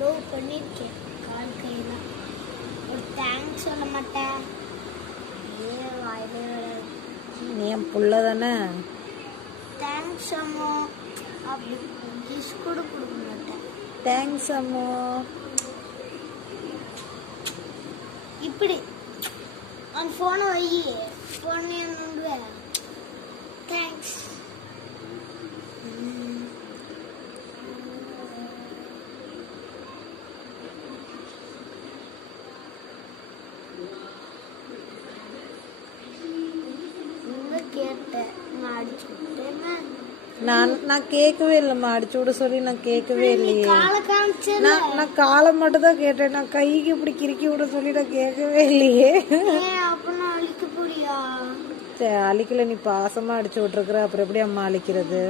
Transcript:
Love பண்ணிருக்கேன் கால் கையெல்லாம். ஒரு தேங்க்ஸ் சொல்ல மாட்டேன். ஏன் வாயிலே வராது. நீ என் புள்ள தானே. தேங்க்ஸ் அம்மோ அப்படி கிஸ் கூட கொடுக்க மாட்டேன். தேங்க்ஸ் அம்மோ. இப்படி அந்த ஃபோனை வை, ஃபோனை நோண்டுவேன். தேங்க்ஸ். கேட்டேன் நான் அடிச்சு விட்டேன். நான் கேட்கவே இல்லைம்மா. அடிச்சு விட சொல்லி நான் கேட்கவே இல்லையே. காலை காமிச்சு நான் காலை மட்டும் தான் கேட்டேன். நான் கைக்கு இப்படி கிறுக்கி விட சொல்லி நான் கேட்கவே இல்லையே. அப்ப நான் அழிக்க போறியா? சரி, அழிக்கல. நீ பாசமா அடிச்சு விட்டுருக்குற, அப்புறம் எப்படி அம்மா அழிக்கிறது?